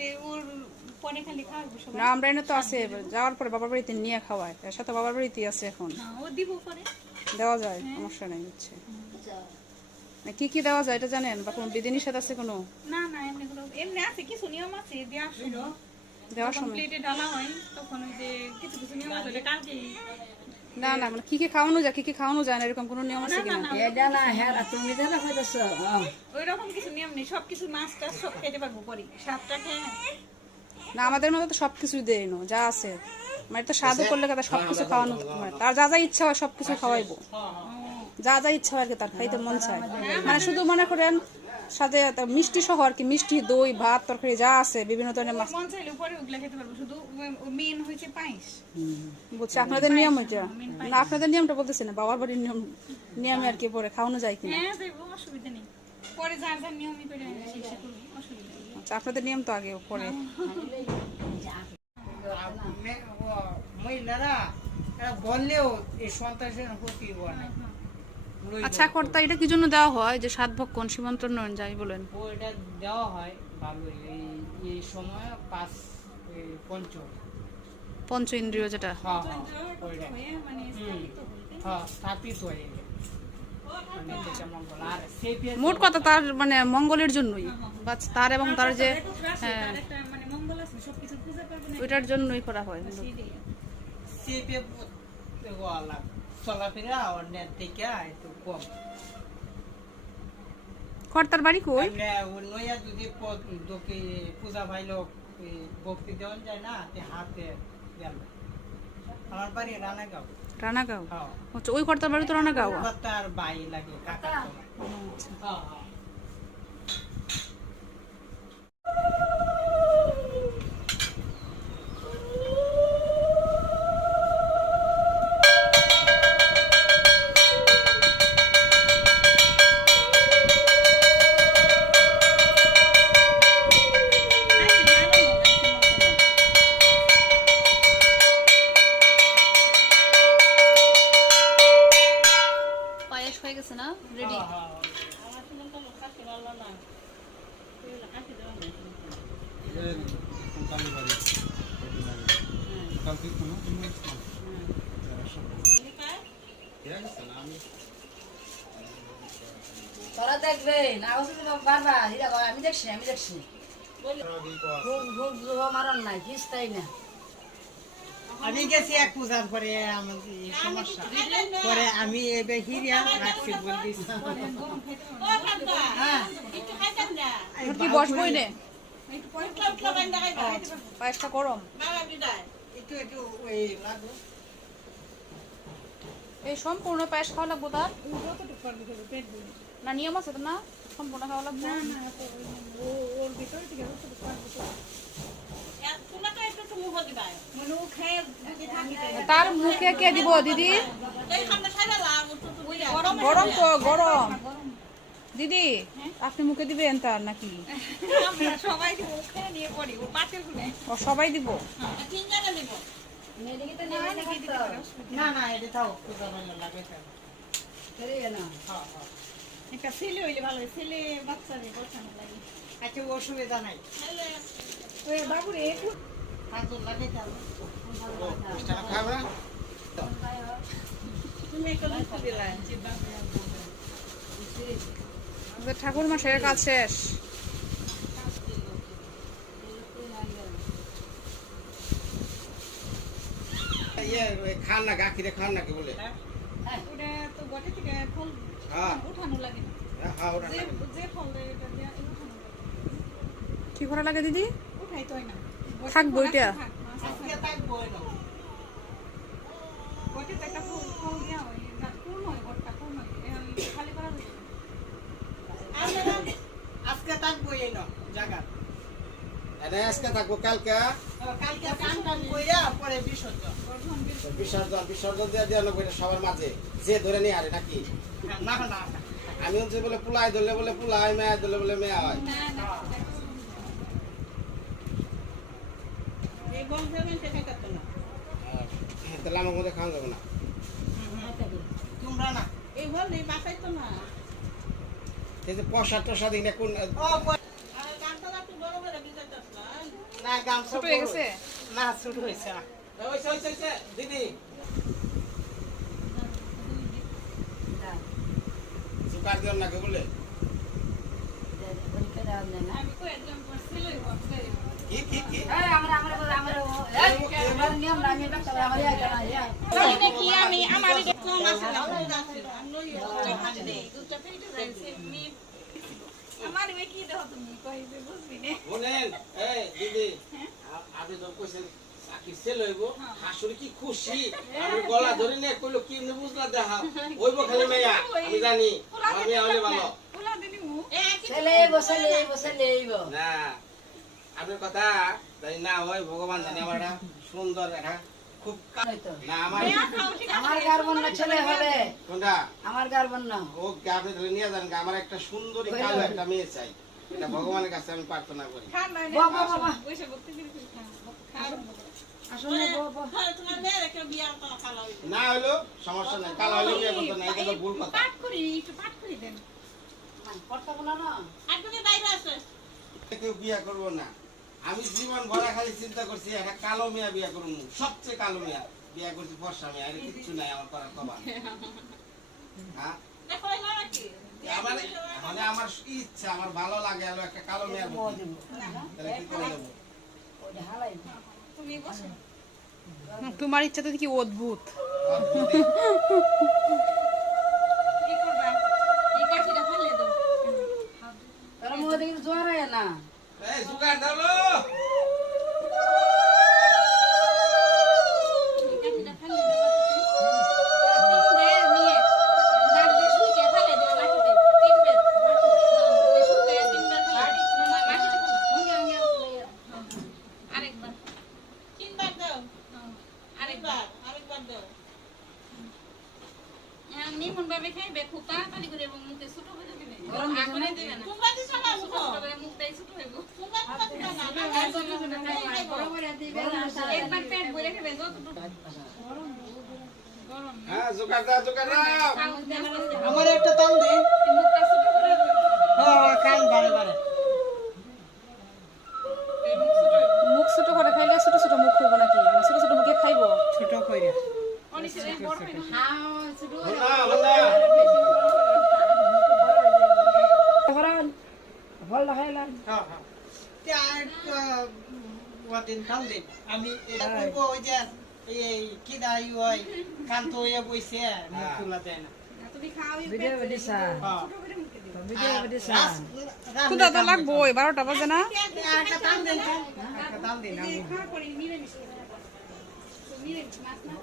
যে ওর পরে খালি খাওয়াবো সবাই। না আমরা এনে তো আছে, যাওয়ার পরে বাবার বাড়িতে নিয়ে খাওয়ায়, এর সাথে বাবার বাড়িতেই আছে এখন। ও দিব পরে দেওয়া যায়, সমস্যা নেই হচ্ছে। কি কি দেওয়া যায় এটা জানেন, বা কোনো বিধিনিষেধ আছে কোনো? না না এমনি আছে কিছু নিয়ম আছে দেওয়ার সময়। দেওয়ার সময় প্লেটে ডালা হয় তখন ওই যে কিছু কিছু নিয়ম আছে কালকে। না না মানে কি কি খাওয়ানো যায়, কি কি খাওয়ানো যায় না এরকম কোনো নিয়ম আছে কিনা? এটা না হ্যাঁ তুমি জানা হইতাছ ওই রকম কিছু নিয়ম নেই, সবকিছু মাছ টাছ সব খেতে পারবো পরে সাতটা খেয়ে। না আমাদের মধ্যে তো সবকিছুই দেয় না, যা আছে মানে তো সাধু করলে কথা সবকিছু খাওয়ানো হয়, তার যা যা ইচ্ছা হয় সবকিছু খাওয়াইবো, যা যা ইচ্ছা হয় আর কি তার খাইতে মন চায়। মানে শুধু মনে করেন সাথে মিষ্টি সহ আর কি, মিষ্টি দই ভাত তরকারি যা আছে বিভিন্ন ধরনের মাছ মন চাইলে পরে ওগুলা খেতে পারবো, শুধু মেন হয়েছে পায়েস। বুঝছি আপনাদের নিয়ম ওইটা না, আপনাদের নিয়মটা বলতেছি না, বাবার বাড়ির নিয়মে আর কি পরে খাওয়ানো যায় কিনা। হ্যাঁ দেবো, অসুবিধা নেই, পরে যার যার নিয়মই করে শেষ করবো, অসুবিধা নেই। আচ্ছা আপনাদের নিয়ম তো আগে পরে। মহিলারা বললেও এই সন্ত্রাসের ক্ষতি হয়। আচ্ছা কর্তা এটা কি জন্য দেওয়া হয় যে সাত ভক্ষণ সীমন্ত্রণ যাই বলেন? ও এটা দেওয়া হয় ভালোই, এই সময় পঞ্চ ইন্দ্রিয় যেটা। হ্যাঁ হ্যাঁ ওইটা মানে হ্যাঁ স্থাপিত হয়ে যায়। মানে এটা মঙ্গল আর সেই মোট কথা তার মানে মঙ্গলের জন্যই, বা তার এবং তার যে মানে মঙ্গল আছে সবকিছু পূজা করবে না, ওইটার জন্যই করা হয়। সেপে চলাফেরা অন্যের থেকে একটু কম। কর্তার বাড়ি কই? নইয়া যদি পূজা ভাইলো ভক্তি দেওয়া যায় না হাতে গেল। আমার বাড়ি রানাগাঁও। রানাগাঁও? হ্যাঁ আচ্ছা ওই কর্তার বাড়ি তো রানাগাঁও। তার ভাই লাগে কাকা। হ্যাঁ হ্যাঁ পায়েস হয়ে গেছে না, রেডি? তোরা দেখবে না বারবার আমি দেখছি মারণ নাই কিস্তাই না। আমি গেছি এক পূজার পরে আমাদের এই সমস্যা পরে আমি এবার হিরিয়া রাখছি বলতেছি। কি বসবই নে, পায়েসটা গরম। একটু একটু ওই লাগবে। এই সম্পূর্ণ পায়েস খাওয়া লাগবো তার না, নিয়ম আছে তো না সম্পূর্ণ খাওয়া লাগবে? ওর ভিতরে থেকে তার মুখে কে দিব দিদি? গরম তো গরম দিদি, আপনি মুখে দিবেন তার নাকি? সবাই নিয়ে পড়ি ও পাতের গুনে ও সবাই দিব? না না এটা তাও পূজা ভালো লাগে না একটা ছেলে হইলে ভালো, ছেলে বাচ্চারে বসানো লাগে। আচ্ছা অসুবিধা নাই। ওই বাবুরে হাজুর লাগে তুমি একটা লিখতে দিলা ঠাকুর মশাইয়ের কাজ শেষ। খান না গাখিরে খান না কি বলে ওটা তো বটে থেকে ফল উঠানো লাগে না, যে ফল এটা দেয়া উঠানো লাগে। কি করা লাগে দিদি? উঠাই তো হয় না, থাকবো এটা আজকে থাকবো না বটে তো একটা ফল দেওয়া হয়, পূর্ণ হয়, বটটা পূর্ণ হয়, খালি করা যায় আজকে থাকবো এই না জায়গা আজকে থাকবো কালকে কালকে কাম কাম কইরা পরে বিসর্জন বিসর্জন দিয়ে দেওয়া লাগবে সবার মাঝে, যে ধরে নিয়ে আরে নাকি? না না আমি হচ্ছে বলে পুলাই ধরলে বলে পুলাই, মেয়া ধরলে বলে মেয়া হয়। এই বল যাবেন সেটা করতে না তাহলে আমার মধ্যে খাওয়া যাবে না। তোমরা না এই বল নেই বাসাই তো না এই যে প্রসাদ টসাদ এগুলো কোন কান্তা তুই বড় বড় বিজয় গামছা ছোট হয়ে গেছে? না ছোট হয়েছে না ওই দিদি সুকার দিও না কে বলে পরীক্ষা দেওয়া যায় না আমি কই একদম ছেলে হচ্ছে কি এই আমরা আমার নিয়ম না আমি একটা আমার ইয়া জানা ইয়া কি আমি আমার কম আছে দুটো পেটে যাইছে মি আমার ওই কি দাও তুমি কইবে বুঝবি না বলেন এই দিদি আপনি তো কইছেন চাকরি সেল হইব শাশুড়ি কি খুশি আমি গলা ধরে নিয়ে কইলো কি এমনি বুঝলা দেখা ওইব খালি মেয়া আমি জানি আমি হলে ভালো ওলা দিনি মু ছেলে বসে লেইব না আপনার কথা জানি না হয় ভগবান জানি আমার একটা সুন্দর একটা খুব হয়তো না আমার আমার গার্বন্য ছেলে হবে কোনটা আমার গার্বন্য ও আপনি ধরে নিয়ে যান আমার একটা সুন্দরী কালো একটা মেয়ে চাই এটা ভগবানের কাছে আমি প্রার্থনা করি খান না বাবা ওইসব বলতে দিবি খান আসলে বাবা তোমার মেয়ের একটা বিয়া করা খালা হইবে না হইলো সমস্যা নাই কালো হইলো বিয়ে করতে না এটা তো ভুল কথা একটু পাঠ করি দেন করতে বলো না আপনি বাইরে আছে কেউ বিয়ে করবো না আমি জীবন ভরা খালি চিন্তা করছি একটা কালো মেয়া বিয়ে করবো সবচেয়ে কালো মেয়া বিয়ে করছি ফর্সা মেয়া আর কিচ্ছু নাই আমার করার কবা হ্যাঁ দেখো না কি আমার মানে আমার ইচ্ছা আমার ভালো লাগে আলো একটা কালো মেয়ার মধ্যে। তাহলে কি করে দেবো ওটা হালাই তুমি বসো তোমার ইচ্ছা তো কি অদ্ভুত। কি করবা এই কাঠিটা ফেলে দাও তার মধ্যে কিন্তু জ্বর হয় না এই জুগার দাও এই কাঠিটা ফেলে দাও তিন দের নিয়ে দাগ দিয়ে শুকে ফেলে দাও মাটিতে তিন দের মাটি শুকে তিন দের মাটিতে আরেকবার তিনবার দাও আরেকবার দাও নিমন ভাবে খাইবে খুব তাড়াতাড়ি করে এবং মুখে ছোট করে দিবে আগুনে দিবে না তোমরা দিছো না ছোট করে মুখটাই ছোট হইব তোমরা একবার পেট ভরে খাবে যতটুকু গরম হ্যাঁ জুগার দাও আমার একটা তাল দে মুখটা ছোট করে কান বারে বারে মুখ ছোট করে খাইলে ছোট ছোট মুখ হইব নাকি? ছোট ছোট মুখে খাইবো? ছোট কইরা অনেক বড় হয় না ফল খাইলাম হ্যাঁ হ্যাঁ তে আর ওদিন কাল দিন আমি এটা করব ওই যে এই কি দাই ওই কান তো ইয়ে বইছে মুখ খোলা যায় না তুমি খাও ভিডিও দিছা হ্যাঁ ছোট করে মুখে দিবে ভিডিও দিছা ক্ষুধা তো লাগবো 12টা বাজে না? একটা তাল দেন একটা তাল দিন আমি খাওয়া করে নিরামিষ তো নিরামিষ মাছ না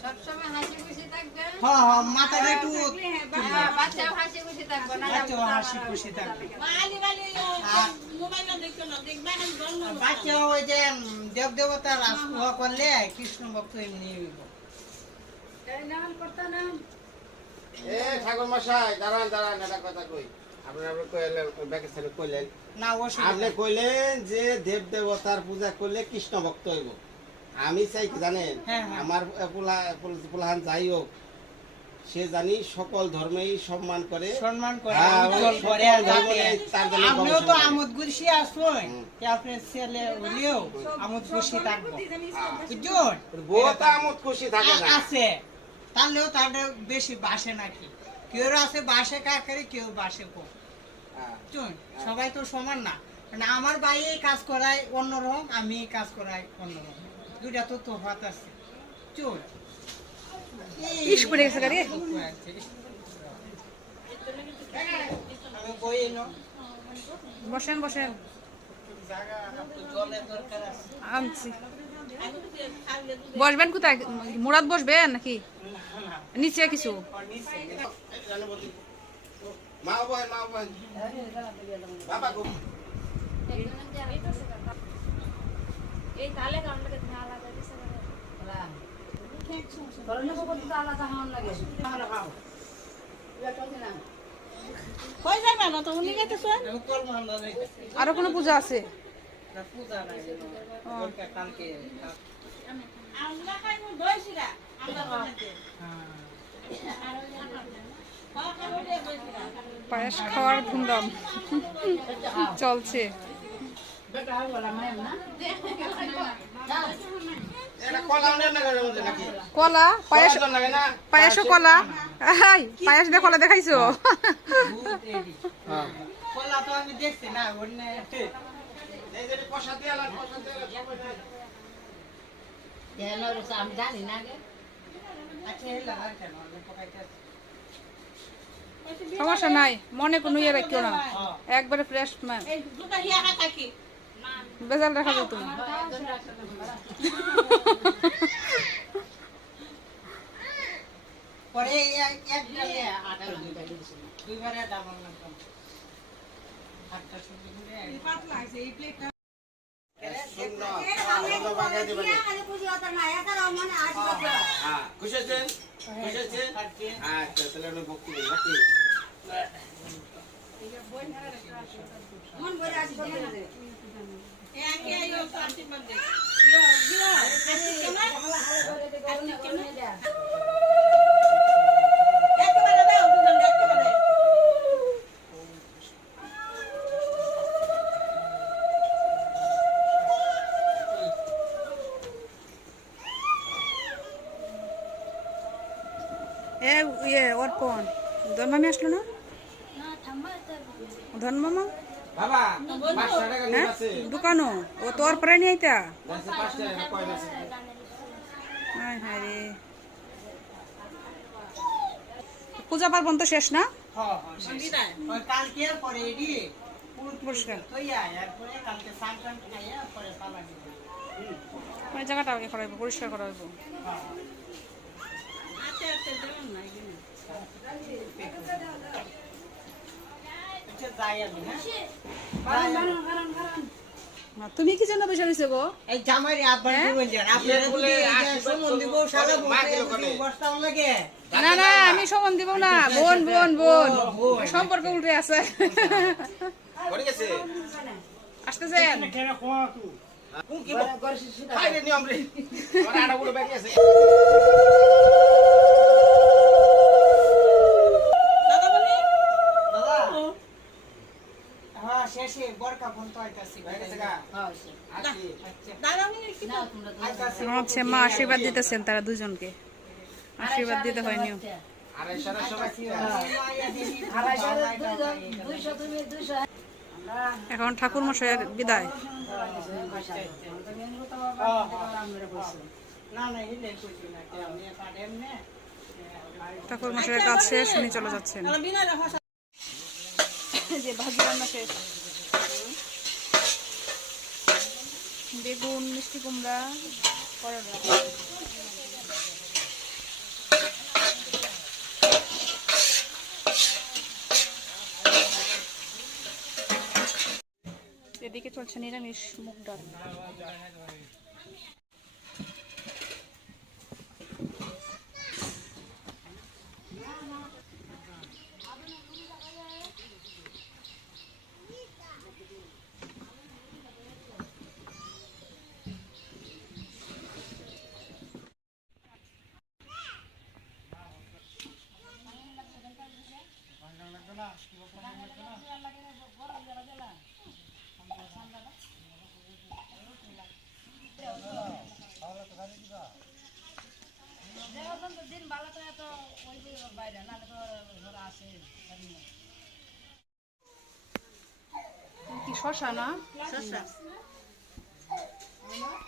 সবসময় হাসি খুশি থাকবে হ্যাঁ হ্যাঁ মাথাটা একটু বাচ্চাও হাসি খুশি থাকবে না বাচ্চাও হাসি খুশি থাকবে বাচ্চা ওই যে দেব দেবতার রাজপুয়া করলে কৃষ্ণ ভক্ত এমনি হইব নাম করতে না এ ঠাকুর মশাই দাঁড়ান একটা কথা কই আপনি কইলেন ব্যাকেশনে কইলেন না আপনি অসুবিধা কইলেন যে দেব দেবতার পূজা করলে কৃষ্ণ ভক্ত হইব আমি চাই কি জানেন হ্যাঁ, হ্যাঁ। আমার পোলাহান যাই হোক সে জানি সকল ধর্মেই সম্মান করে সম্মান করে হ্যাঁ, ওই উজ্জ্বল করে সকল ধর্মে তার জন্য আপনিও তো গবেষণা করে। আমোদ গুরসি আসুন আপনার ছেলে হলেও আমোদ খুশি থাকবো বুঝুন বউ তো আমোদ খুশি থাকে না আছে তাহলেও তাদের বেশি বাসে নাকি কেউ আছে বাসে কাকারে কেউ বাসে কম হ্যাঁ। বুঝুন সবাই তো সমান না মানে আমার ভাই এই কাজ করায় অন্যরকম আমি এই কাজ করাই অন্যরকম দুইটা তো তফাৎ আছে চুন ইস পড়ে গেছে গাড়ি। আমি বই এলো বসেন জায়গা একটু জলের দরকার আছে আনছি। বসবেন কোথায়? মুরাদ বসবেন নাকি নিচে কিছু? মা বোন বাবা গো এই তালে কারণটাকে ধারা লাগা দিছে করোনা করতে তো আলাদা হওয়ার লাগে কই যাবে না তো উনি গেতেছ আমি কল মহল্লা যাইতে আরো কোনো পূজা আছে? না পূজা নাই দরকার কালকে আমরা খাইবো দইছিরা আমরা বানাতে পায়েস খাওয়ার ধুমধাম চলছে। বেটা হয় বলা মায়ের না এটা কলা অনেক না করে মধ্যে নাকি কলা পায়েস কলা লাগে না পায়েসও কলা হাই পায়েস দিয়ে কলা দেখাইছো হ্যাঁ কলা তো আমি দেখছি না অন্য এই যে কষা দিয়ে আলা সবাই কেন রসা আমি জানি না গে আচ্ছা হেলা আর কেন পকাইতে সমস্যা নাই মনে কোনো ইয়ে রাখিও না একবারে ফ্রেশ ম্যাম এই দুটো হিয়া কাকা কি বেজাল রাখা যাবে তুমি পরে এক ডালে আটা দুইবারে ডাবল লাগতাম আটটা সবজি করে পাতলা আছে এই প্লেটটা হ্যাঁ খুশি আছেন আচ্ছা তাহলে আমি ভক্তি করি নাকি এ আকে আইও শান্তি মন্দির একেবারে দাও দুজন একেবারে এ ইয়ে অর্পণ ধনমামি আসলো না ধনমামা বাবা 500 টাকা নিয়ে হ্যাঁ আছে দোকানো ও তোর পরে নিয়ে আইতা আছে 5 টাকা কয়েন আছে হায় হায় রে পূজা পার্বণ তো শেষ না হ্যাঁ হ্যাঁ কালকে পরে এডি পরিষ্কার হইয়া এরপরে কালকে সানটান খাইয়া পরে পালা দিব ওই জায়গাটা আগে করাইবো পরিষ্কার করাইবো আতে আতে দেবেন না এখানে আচ্ছা যাই আমি হ্যাঁ তুমি কি জন্য বসে রয়েছে গো এই জামাইরে আব্বার দিবেন জান আপনারা বলে সম্বন্ধ দিব সারা বস্তা লাগে না না আমি সমান দিব না বোন বোন বোন সম্পর্ক উল্টে আছে করে গেছে আসতেছেন কোন কি খাইলে নিয়ম রে আমার আড়া গুলো বাকি আছে দাদা বলি দাদা হ্যাঁ শেষে বরকা ফোন তো আইতাছি হয়ে গেছে গা আসি আচ্ছা দাদা বলি কি না তোমরা আইতাছি আচ্ছা মা আশীর্বাদ দিতেছেন তারা দুজনকে আশীর্বাদ দিতে হয়নি আর এই সারা সবাই কি এখন ঠাকুর মশাইয়ের বিদায় না না হিলে কইছি না কে আমি পাড়ে এমনে ঠাকুর মশাইয়ের কাজ শেষ উনি চলে যাচ্ছেন দাদা বিনা ভাষা যে ভাজি রান্না শেষ বেগুন মিষ্টি কুমড়া করলা এদিকে চলছে নিরামিষ মুগ ডাল কি শশা না শশা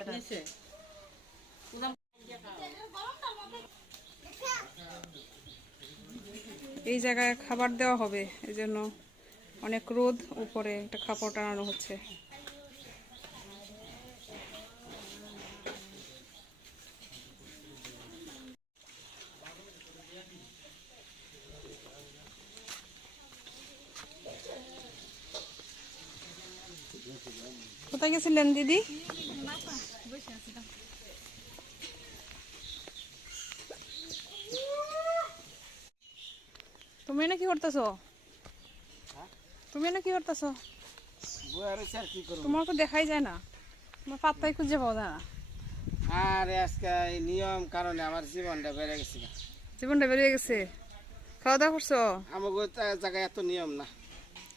নিচে এই জায়গায় খাবার দেওয়া হবে এই জন্য অনেক রোদ উপরে একটা কাপড় টানানো হচ্ছে কোথায় গেছিলেন দিদি তুমি এনে কি করতেছো তুমি এনে কি করতেছো বুয়ারে স্যার কি করব তোমার তো দেখাই যায় না তোমার পাত্তাই খুঁজে পাওয়া যায় না আরে আজকে এই নিয়ম কারণে আমার জীবনটা বেড়ে গেছে জীবনটা বেরিয়ে গেছে খাওয়া দাওয়া করছো আমাগো জায়গায় এত নিয়ম না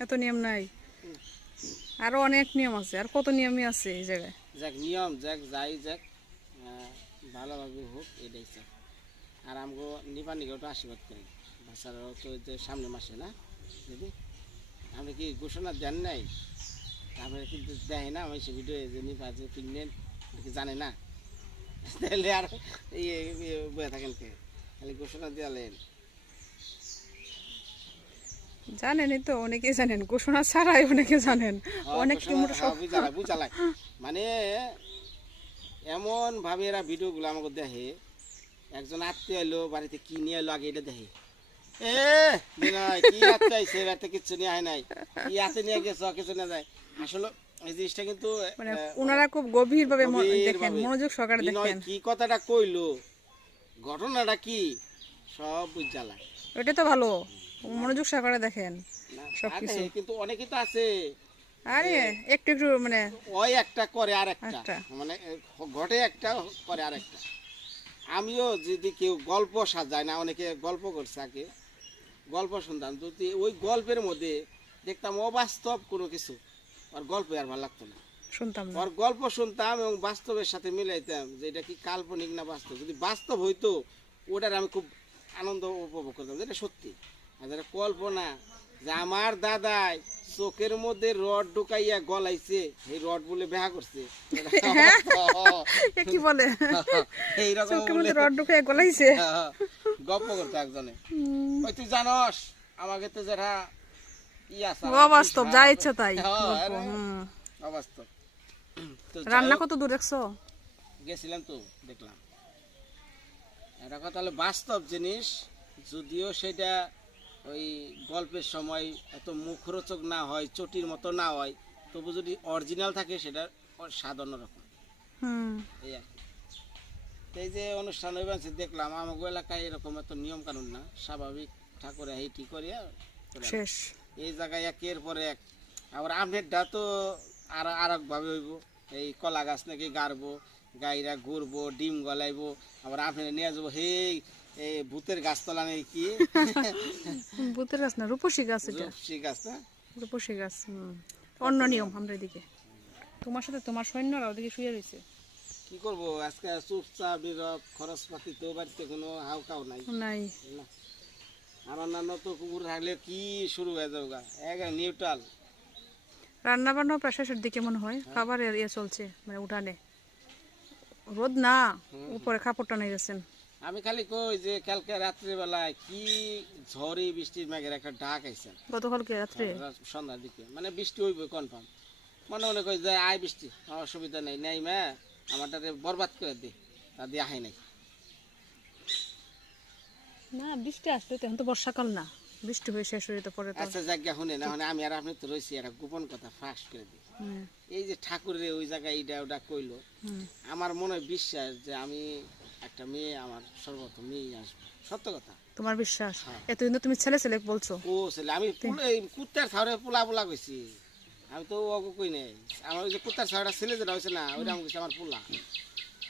এত নিয়ম নাই আরো অনেক নিয়ম আছে, আর কত নিয়মই আছে এই জায়গায়। যাক নিয়ম যাক যাই যাক ভালোভাবে হোক এটাই চাই। আর আমগো নিবানিকে ওটা আশীর্বাদ করি বাচ্চারাও তো যে সামনে মাসে না দিদি আপনি কি ঘোষণা দেন নাই? আপনি কিন্তু দেখে না আমি সে ভিডিও যে নিবা যে প্রেগনেন্ট কি জানে না, তাহলে আর বয়ে থাকেন কে? খালি ঘোষণা দিয়ালেন। জানেনই তো, অনেকে জানেন, ঘোষণা ছাড়াই অনেকে জানেন। অনেক বুঝালাই মানে এমন ভাবে এরা ভিডিওগুলো আমাকে দেখে, একজন আত্মীয় এলো বাড়িতে কি নিয়ে এলো আগে এটা দেখে, কি আত্মীয় আইছে বাড়িতে কিচ্ছু নিয়ে হয় নাই, কি হাতে নিয়ে গেছ কিছু না যায়। আসলে এই জিনিসটা কিন্তু মানে ওনারা খুব গভীর ভাবে দেখেন, মনোযোগ সহকারে দেখেন কি কথাটা কইলো, ঘটনাটা কি, সব বুঝালাই। ওটা তো ভালো, মনোযোগ সহকারে দেখেন সবকিছু। কিন্তু অনেকে তো আছে আরে একটু একটু মানে ওই একটা করে আর একটা, মানে ঘটে একটা করে আর একটা। আমিও যদি কেউ গল্প সাজায় না, অনেকে গল্প করছে আগে, গল্প শুনতাম, যদি ওই গল্পের মধ্যে দেখতাম অবাস্তব কোনো কিছু, আর গল্প আর ভালো লাগতো না, শুনতাম না। আর গল্প শুনতাম এবং বাস্তবের সাথে মিলাইতাম যে এটা কি কাল্পনিক না বাস্তব। যদি বাস্তব হইতো ওটার আমি খুব আনন্দ উপভোগ করতাম, যেটা সত্যি। আর যেটা কল্পনা, যে আমার দাদাই চোখের মধ্যে রড ঢুকাইয়া গলাইছে, এই রড বলে বেহা করছে, কি বলে এইরকম চোখের মধ্যে রড ঢুকাইয়া গলাইছে, গল্প করতে একজনে। ওই তুই জানস আমাকে তো যারা অবাস্তব, যা ইচ্ছা তাই অবাস্তব। রান্না কত দূর দেখছো? গেছিলাম তো দেখলাম। এটা কথা হলো বাস্তব জিনিস, যদিও সেটা ওই গল্পের সময় এত মুখরোচক না হয়, চটির মতো না হয়, তবু যদি অরিজিনাল থাকে সেটা স্বাদ অন্যরকম। এই আর কি। এই যে অনুষ্ঠান হইবাছে দেখলাম, আমাগো এলাকায় এরকম এত নিয়ম কানুন না, স্বাভাবিক ঠাকুরে হেঁটি করিয়া শেষ। এই জায়গায় একের পরে এক। আবার আমনেরটা তো আর একভাবে হইব, এই কলা গাছ নাকি গাড়বো, গাইরা ঘুরবো, ডিম গলাইবো, আবার আপনার নিয়ে যাবো এই ভূতের গাছতলা নেই কি ভূতের গাছ না, রূপসী গাছ, এটা রূপসী গাছ না, রূপসী গাছ। অন্য নিয়ম আমরা এদিকে। তোমার সাথে তোমার সৈন্যরা ওদিকে শুয়ে রয়েছে। কি করবো আজকে চুপচাপ নীরব, খরচপাতি তো বাড়িতে কোনো হাউকাও নাই নাই। আর অন্যান্য তো কুকুর থাকলে কি শুরু হয়ে যাবে গা, একদম নিউট্রাল। রান্না বান্না প্রায় শেষের দিকে মনে হয়, খাবার ইয়ে চলছে, মানে উঠানে রোদ না, উপরে কাপড় টানে গেছেন। আমি খালি কই যে কালকে রাত্রিবেলায় কি ঝড়ি বৃষ্টির মেঘের একটা ডাক আইছে, গতকালকে রাত্রে সন্ধ্যার দিকে, মানে বৃষ্টি হইব কনফার্ম। মনে কই যে আয় বৃষ্টি, অসুবিধা নেই, নেই মা আমারটারে বরবাদ করে দে, তা দিয়ে আহে নাই। না বৃষ্টি আসলে তো, এখন তো বর্ষাকাল না, বৃষ্টি হয়ে শেষ হয়ে তো পরে। আচ্ছা জায়গা শুনে না, আমি আর আপনি তো রয়েছি, একটা গোপন কথা ফাঁস করে দিই। এই যে ঠাকুরের ওই জায়গায় এইটা ওটা কইলো, আমার মনে বিশ্বাস যে আমি একটা মেয়ে, আমার সর্বপ্রথম মেয়ে আসবে, সত্য কথা। তোমার বিশ্বাস? এতদিন তো তুমি ছেলে ছেলে বলছো। ও ছেলে, আমি কুত্তার ছাড়ে পোলা পোলা কইছি, আমি তো ওকে কই নাই। আমার ওই যে কুত্তার ছাড়া ছেলে যেটা হয়েছে না, ওইটা আমি কইছি আমার পোলা।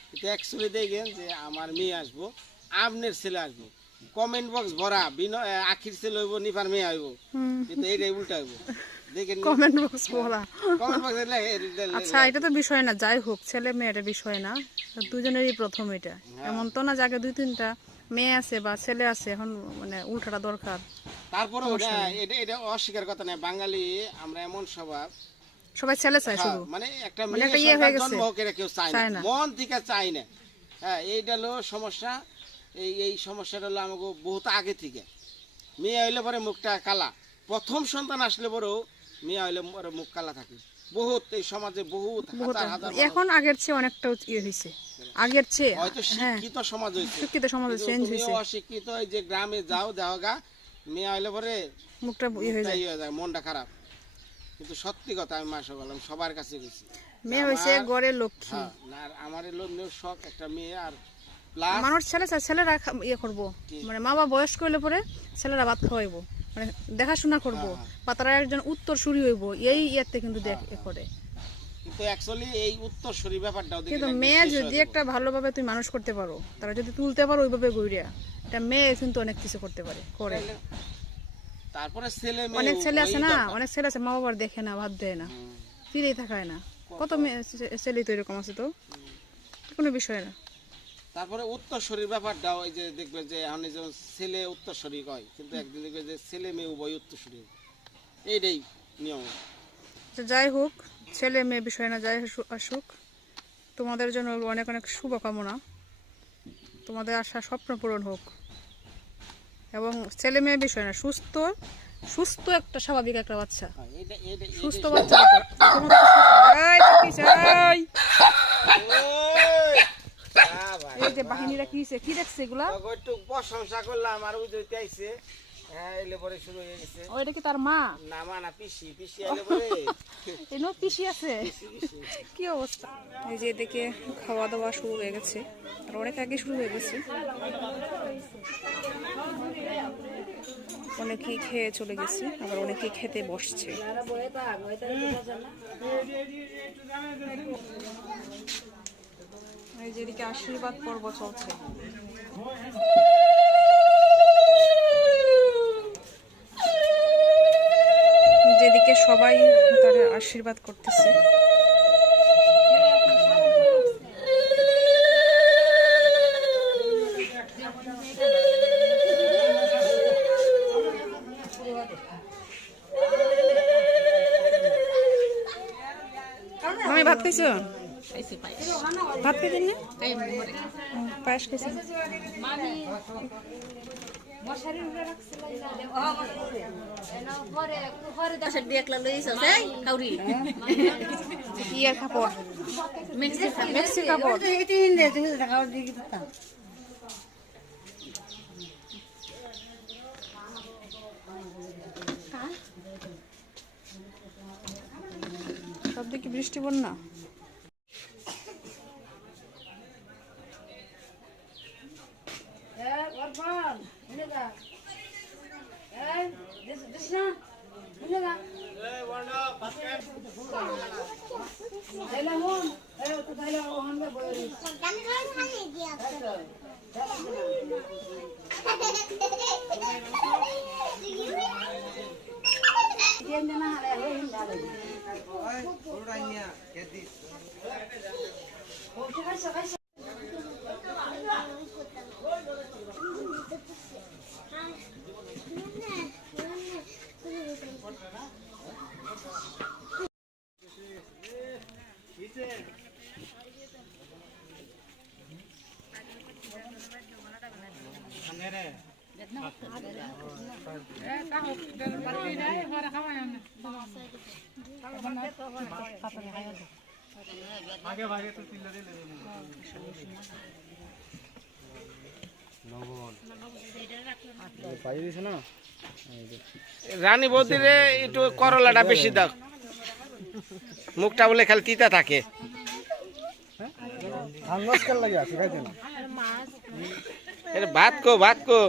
কিন্তু অ্যাকচুয়ালি দেখেন যে আমার মেয়ে আসবো, আপনার ছেলে আসবো, কমেন্ট বক্স ভরা, আখির ছেলে হইব, নিফার মেয়ে হইব, কিন্তু এইটাই উল্টা হইব। দেখেন কমেন্ট বক্স ভরা, কমেন্ট বক্স। আচ্ছা এটা তো বিষয় না, যাই হোক, ছেলে মেয়েটা বিষয় না, দুজনেরই প্রথম এটা। এমন তো না জায়গায় দুই তিনটা মেয়ে আছে বা ছেলে আছে, এখন মানে উল্টাটা দরকার। তারপরে এটা অস্বীকার কথা না, বাঙালি আমরা এমন স্বভাব, সবাই ছেলে চায় শুধু, মানে একটা মেয়ে জন্ম হোক এটা কেউ চায় না, মন থেকে চায় না। হ্যাঁ, এইটা হলো সমস্যা। এই সমস্যাটা হলো আমাকে বহুত আগে থেকে। মেয়ে হইলে পরে মুখটা কালা, প্রথম সন্তান আসলে পরেও মেয়ে হইলে পরে মুখ কালা থাকে বহুত, এই সমাজে বহুত হাজার হাজার। এখন আগের চেয়ে অনেকটা ইয়ে হয়েছে, আগের চেয়ে হয়তো শিক্ষিত সমাজ হয়েছে, শিক্ষিত সমাজ চেঞ্জ হয়েছে। অশিক্ষিত এই যে গ্রামে যাও দেওয়া মেয়ে হইলে পরে মুখটা ইয়ে হয়ে যায়, মনটা খারাপ। কিন্তু সত্যি কথা, আমি মাসে বললাম সবার কাছে গেছি, মেয়ে হয়েছে ঘরের লক্ষ্মী। না আমার এলো শখ একটা মেয়ে। আর মানুষ ছেলে চায়, ছেলেরা ইয়ে করবো, মানে মা বাবা বয়স্ক হইলে পরে ছেলেরা ভাত খাওয়াইবো, মানে দেখাশোনা করবো, বা তারা একজন উত্তরসূরি হইবো, এই ইয়েতে কিন্তু করে। কিন্তু অ্যাকচুয়ালি এই উত্তরসূরি ব্যাপারটাও দেখি, কিন্তু মেয়ে যদি একটা ভালোভাবে তুমি মানুষ করতে পারো, তারা যদি তুলতে পারো ওইভাবে গইরিয়া, এটা মেয়ে কিন্তু অনেক কিছু করতে পারে, করে। তারপরে ছেলে মেয়ে অনেক ছেলে আছে না, ওই ব্যাপার। অনেক ছেলে আছে মা বাবার দেখে না, ভাত দেয় না, ফিরেই থাকায় না। কত ছেলে তো এরকম আছে, তো কোনো বিষয় না। তারপরে উত্তরসূরির ব্যাপারটা ওই যে দেখবেন যে এখন এই যেমন ছেলে উত্তরসূরি কয়, কিন্তু একদিন দেখবে যে ছেলে মেয়ে উভয় উত্তরসূরি, এইটাই নিয়ম। তো যাই হোক, ছেলে মেয়ে বিষয় না, যাই আসুক, তোমাদের জন্য অনেক অনেক শুভকামনা, তোমাদের আশা স্বপ্ন পূরণ হোক। এবং ছেলে মেয়ে বিষয় না, সুস্থ সুস্থ একটা স্বাভাবিক একটা বাচ্চা, হ্যাঁ, এইটা সুস্থ বাচ্চা এই যে বাহিনীরা কি হইছে, কি দেখছে এগুলা? একটু প্রশংসা করলাম আর ওই যে আইছে, হ্যাঁ এলে পরে শুরু হয়ে গেছে। ওইটা কি তার মা? না মা না, পিসি, পিসি আইলে পরে এনো পিসি আছে, কি অবস্থা। এই যে এদিকে খাওয়া দাওয়া শুরু হয়ে গেছে, আর অনেক আগে শুরু হয়ে গেছে, অনেকেই খেয়ে চলে গেছে, আবার অনেকেই খেতে বসছে। এই যে এদিকে আশীর্বাদ পর্ব চলছে। যেদিকে সবাই তার আশীর্বাদ করতেছে। আমি ভাত খাইছো? ভাত খাইছেন না? পায়েস খাইছেন? ইয়ার কাপড়, মেক্সি কাপড়। সব দিকে বৃষ্টি বন্যা। রানী বৌদিরে একটু করলাটা বেশি দাও, মুখটা বলে খালি তিতা থাকে। ভাত কো, ভাত কো।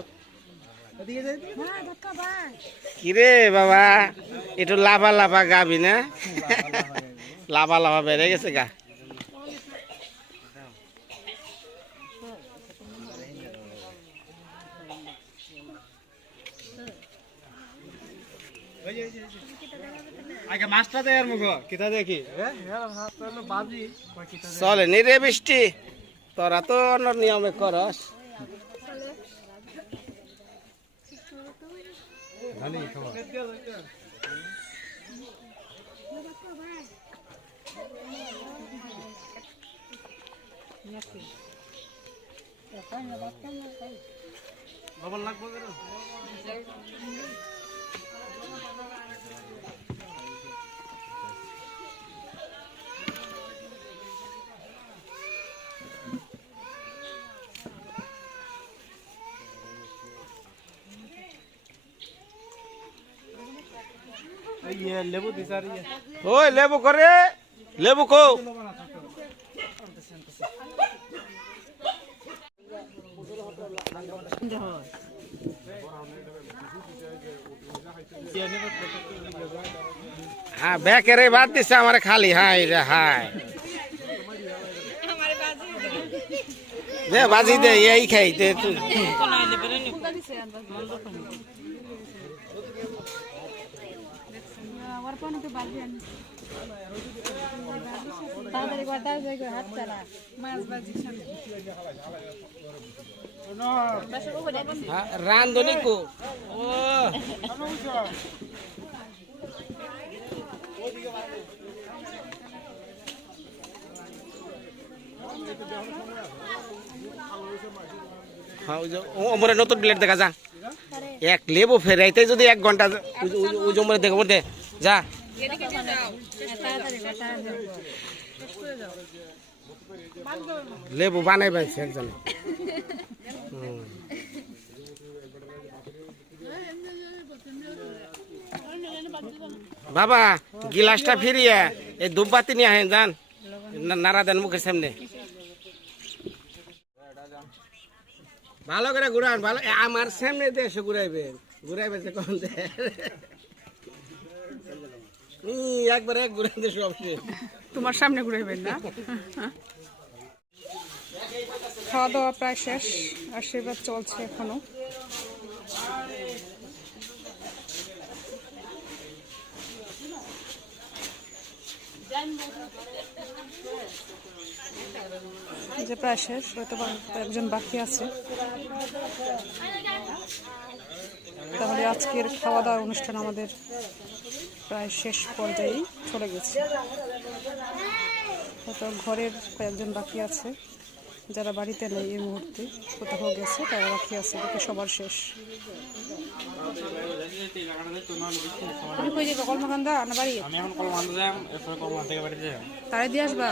কিরে বাবা, একটু লাভা লাভা গাবি না? লাভা লাভা বেড়ে গেছে গা। চলে নি রে বৃষ্টি, তোরা তো অন্য নিয়মে করস। ওই লেবু করে, লেবু কো। হ্যাঁ ব্যাকেরে বাদ দিছে আমার খালি। হাই রে হাই, দে বাজি দে, এই খাই দে তুই। তাড়াতাড়ি করে তাড়াতাড়ি করে হাত চালা মাছ বাজি রান্ধনি কো ও হ্যাঁ ওই যে ওমরে নতুন প্লেট দেখা যা এক লেবু ফেরাইতে যদি 1 ঘন্টা ওই যে ওমরে দেখো দে যা তাড়াতাড়ি করে তাড়াতাড়ি লেবু বানাই পাইছে একজন বাবা গিলাসটা ফিরিয়ে এই ধূপবাতি নিয়ে আসেন যান নাড়া দেন মুখের সামনে ভালো করে ঘুরান ভালো আমার সামনে দেশে ঘুরাইবেন ঘুরাইবেন কখন দে একবার এক ঘুরাই দে সব তোমার সামনে ঘুরাইবেন না খাওয়া দাওয়া প্রায় শেষ আশীর্বাদ চলছে এখনো যে প্রায় শেষ হয়তো একজন বাকি আছে তাহলে আজকের খাওয়া দাওয়ার অনুষ্ঠান আমাদের প্রায় শেষ পর্যায়েই চলে গেছে হয়তো ঘরের কয়েকজন বাকি আছে যারা বাড়িতে নেই এই মুহূর্তে কোথাও গেছে তারা বাকি আছে দেখে সবার শেষ তুমি কই যাবে কলমাকান্দা না বাড়ি আমি এখন কলমাকান্দা যাই এরপরে কলমাকান্দা থেকে বাড়িতে যাই তারে দিয়ে আসবা